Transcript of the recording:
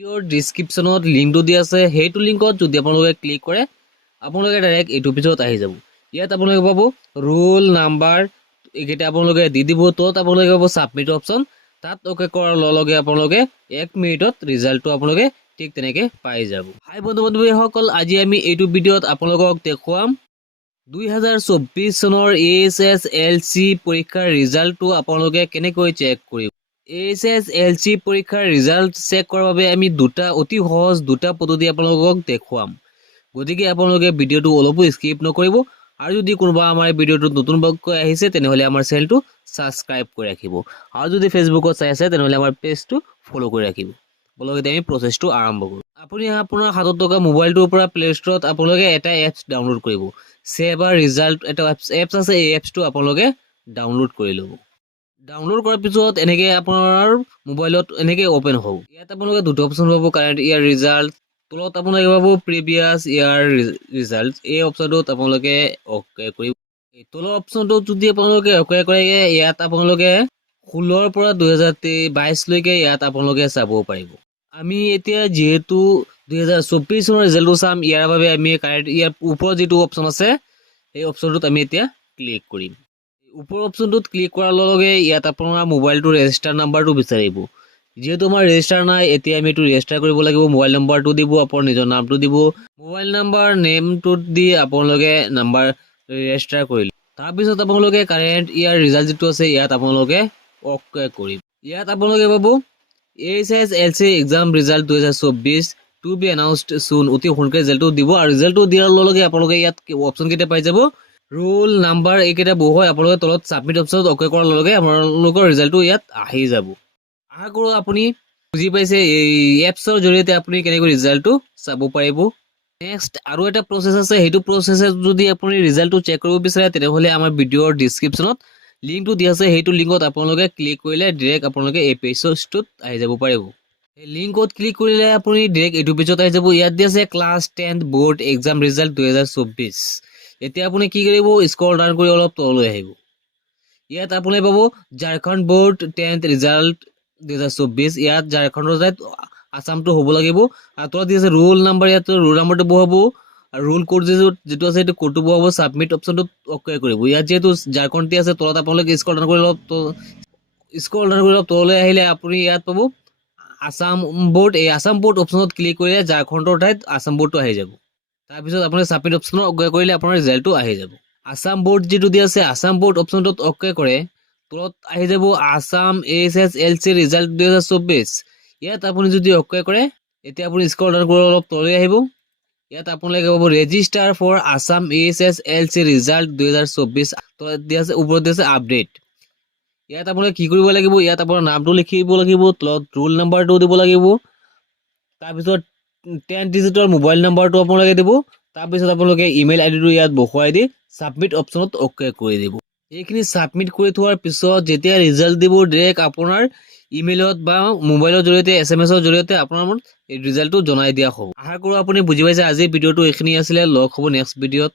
ভিডিঅ'ৰ ডিছক্ৰিপশ্যনত লিংকটো দিয়া আছে, সেইটো লিংকত যদি আপোনালোকে ক্লিক কৰে আপোনালোকে ডাইৰেক্ট এইটো পেজত আহি যাব। ইয়াত আপোনালোকে পাব ৰোল নাম্বাৰ এইকেইটা আপোনালোকে দি দিব। তত আপোনালোকে পাব ছাবমিট অপশ্যন, তাত অ'কে কৰাৰ লগে লগে আপোনালোকে 1 মিনিটত ৰিজাল্টটো আপোনালোকে ঠিক তেনেকৈ পাই যাব। হাই বন্ধু বান্ধৱীসকল, আজি আমি এইটো ভিডিঅ'ত আপোনালোকক দেখুৱাম 2024 চনৰ AHSLC পৰীক্ষাৰ ৰিজাল্টটো আপোনালোকে কেনেকৈ চেক কৰিব। AHSLC পৰীক্ষাৰ ৰিজাল্ট চেক কৰাৰ বাবে আমি অতি সহজ দুটা পদ্ধতি আপোনালোকক দেখুৱাম। গতিকে আপোনালোকে ভিডিঅ'টো অলপো স্কিপ নকৰিব, আৰু যদি কোনোবা আমাৰ ভিডিঅ'টোত নতুনকৈ আহিছে তেনেহ'লে আমাৰ চেনেলটো ছাবস্ক্ৰাইব কৰি ৰাখিব, আৰু যদি ফেচবুকত চাই আছে তেনেহ'লে আমাৰ পেজটো ফ'ল' কৰি ৰাখিব। লগতে আমি প্ৰচেছটো আৰম্ভ কৰোঁ। আপুনি আপোনাৰ হাতত থকা মোবাইলটোৰ পৰা প্লে ষ্ট'ৰত আপোনালোকে এটা এপছ ডাউনলোড কৰিব। চেভাৰ ৰিজাল্ট এটা এপছ আছে, এই এপছটো আপোনালোকে ডাউনলোড কৰি ল'ব। ডাউনলোড কৰাৰ পিছত এনেকৈ আপোনাৰ মোবাইলত এনেকৈ অ'পেন হ'ব। ইয়াত আপোনালোকে দুটা অপশ্যন পাব, কাৰেণ্ট ইয়াৰ ৰিজাল্ট, তলত আপোনালোকে পাব প্ৰিভিয়াছ ইয়াৰ ৰিজাল্ট। এই অপশ্যনটোত আপোনালোকে অ'কে কৰিব। এই তলৰ অপশ্যনটোত যদি আপোনালোকে অ'কে কৰে, ইয়াত আপোনালোকে 16ৰ পৰা 2022 লৈকে ইয়াত আপোনালোকে চাব পাৰিব। আমি এতিয়া যিহেতু 2024 চনৰ ৰিজাল্টটো চাম, ইয়াৰ বাবে আমি কাৰেণ্ট ইয়াৰ ওপৰত যিটো অপশ্যন আছে সেই অপশ্যনটোত আমি এতিয়া ক্লিক কৰিম। ওপৰৰ অপশ্যনটোত ক্লিক কৰাৰ লগে লগে ইয়াত আপোনাৰ মোবাইলটোৰ ৰেজিষ্টাৰ নাম্বাৰটো বিচাৰিব। যিহেতু আমাৰ ৰেজিষ্টাৰ নাই, এতিয়া আমি এইটো ৰেজিষ্টাৰ কৰিব লাগিব। মোবাইল নম্বৰটো দিব, আপোনাৰ নিজৰ নামটো দিব, মোবাইল নাম্বাৰ নেমটোত দি আপোনালোকে নাম্বাৰ ৰেজিষ্টাৰ কৰিলে। তাৰপিছত আপোনালোকে কাৰেণ্ট ইয়াৰ ৰিজাল্ট যিটো আছে ইয়াত আপোনালোকে অ'কে কৰিব। ইয়াত আপোনালোকে পাব AHSLC exam result 2024 to be announced soon. অতি সোনকালে ৰিজাল্টটো দিব, আৰু ৰিজাল্টটো দিয়াৰ লগে লগে আপোনালোকে ইয়াত অপশ্যন কেইটা পাই যাব। ৰোল নাম্বাৰ এইকেইটা বহুৱাই আপোনালোকে তলত ছাবমিট অপশ্যনত অ'কে কৰাৰ লগে লগে আপোনালোকৰ ৰিজাল্টটো ইয়াত আহি যাব। আশা কৰোঁ আপুনি বুজি পাইছে এই এপছৰ জৰিয়তে আপুনি কেনেকৈ ৰিজাল্টটো চাব পাৰিব। নেক্সট আৰু এটা প্ৰচেছ আছে, সেইটো প্ৰচেছত যদি আপুনি ৰিজাল্টটো চেক কৰিব বিচাৰে তেনেহ'লে আমাৰ ভিডিঅ'ৰ ডিছক্ৰিপশ্যনত লিংকটো দিয়া আছে, সেইটো লিংকত আপোনালোকে ক্লিক কৰিলে ডাইৰেক্ট আপোনালোকে এই পেজটোত আহি যাব পাৰিব। এই লিংকত ক্লিক কৰিলে আপুনি ডাইৰেক্ট এইটো পেজত আহি যাব। ইয়াত দিয়া আছে ক্লাছ 10 বৰ্ড এক্সাম ৰিজাল্ট 2024। এতিয়া আপুনি কি কৰিব, স্ক্ৰল ডাউন কৰি অলপ তললৈ আহিব। ইয়াত আপুনি পাব ঝাৰখণ্ড বৰ্ড 10th ৰিজাল্ট 2024। ইয়াত ঝাৰখণ্ডৰ ঠাইত আছামটো হ'ব লাগিব। আৰু তলত দি আছে ৰোল নাম্বাৰ, ইয়াত ৰোল নাম্বাৰটো বহাব, আৰু ৰোল কোড যিটো আছে সেইটো কোডটো বহাব। ছাবমিট অপশ্যনটোত অ'কে কৰিব। ইয়াত যিহেতু ঝাৰখণ্ড দি আছে, তলত আপোনালোকে স্ক্ৰল ডাউন কৰি অলপ তললৈ আহিলে আপুনি ইয়াত পাব আছাম বৰ্ড। এই আছাম বৰ্ড অপশ্যনত ক্লিক কৰিলে ঝাৰখণ্ডৰ ঠাইত আছাম বৰ্ডটো আহি যাব। তাৰপিছত আপুনি ছাবমিট অপশ্যনত অ'কে কৰিলে আপোনাৰ ৰিজাল্টটো আহি যাব। আছাম বৰ্ড যিটো দি আছে, আছাম বৰ্ড অপশ্যনটোত অ'কে কৰে, তলত আহি যাব আছাম AHSLC ৰিজাল্ট 2024। ইয়াত আপুনি যদি অ'কে কৰে, এতিয়া আপুনি স্ক্ৰল ডাউন কৰি অলপ তললৈ আহিব। ইয়াত আপোনালোকে পাব register for Assam AHSLC result 2024। তলত দিয়া আছে, ওপৰত দিয়া আছে আপডেট। ইয়াত আপোনালোকে কি কৰিব লাগিব, ইয়াত আপোনাৰ নামটো লিখিব লাগিব, তলত ৰোল নাম্বাৰটো দিব লাগিব, তাৰপিছত 10 ডিজিটৰ মোবাইল নাম্বাৰটো আপোনালোকে দিব, তাৰপিছত আপোনালোকে ইমেইল আইডিটো ইয়াত বহুৱাই দি ছাবমিট অপশ্যনত অ'কে কৰি দিব। এইখিনি ছাবমিট কৰি থোৱাৰ পিছত যেতিয়া ৰিজাল্ট দিব, ডাইৰেক্ট আপোনাৰ ইমেইলত বা মোবাইলৰ জৰিয়তে SMS ৰ জৰিয়তে আপোনাৰ এই ৰিজাল্টটো জনাই দিয়া হ'ব। আশা কৰোঁ আপুনি বুজি পাইছে। আজিৰ ভিডিঅ'টো এইখিনি আছিলে। লগ হ'ব নেক্সট ভিডিঅ'ত।